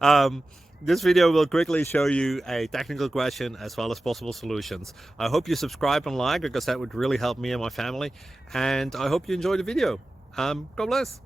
um, this video will quickly show you a technical question as well as possible solutions. I hope you subscribe and like, because that would really help me and my family. And I hope you enjoy the video. God bless.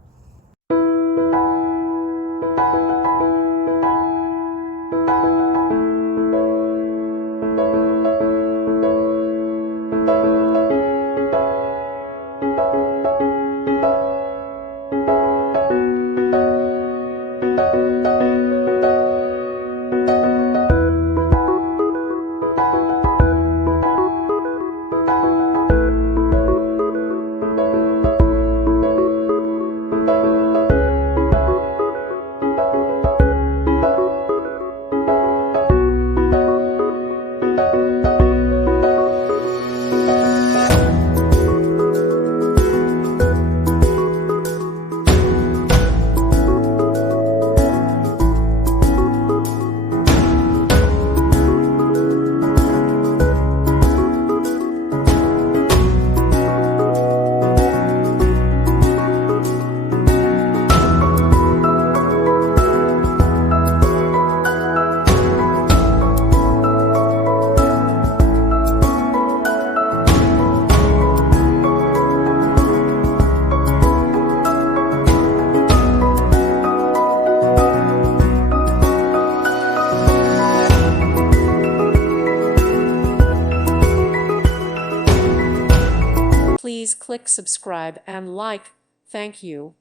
Please click subscribe and like. Thank you.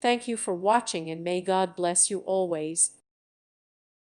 Thank you for watching, and may God bless you always.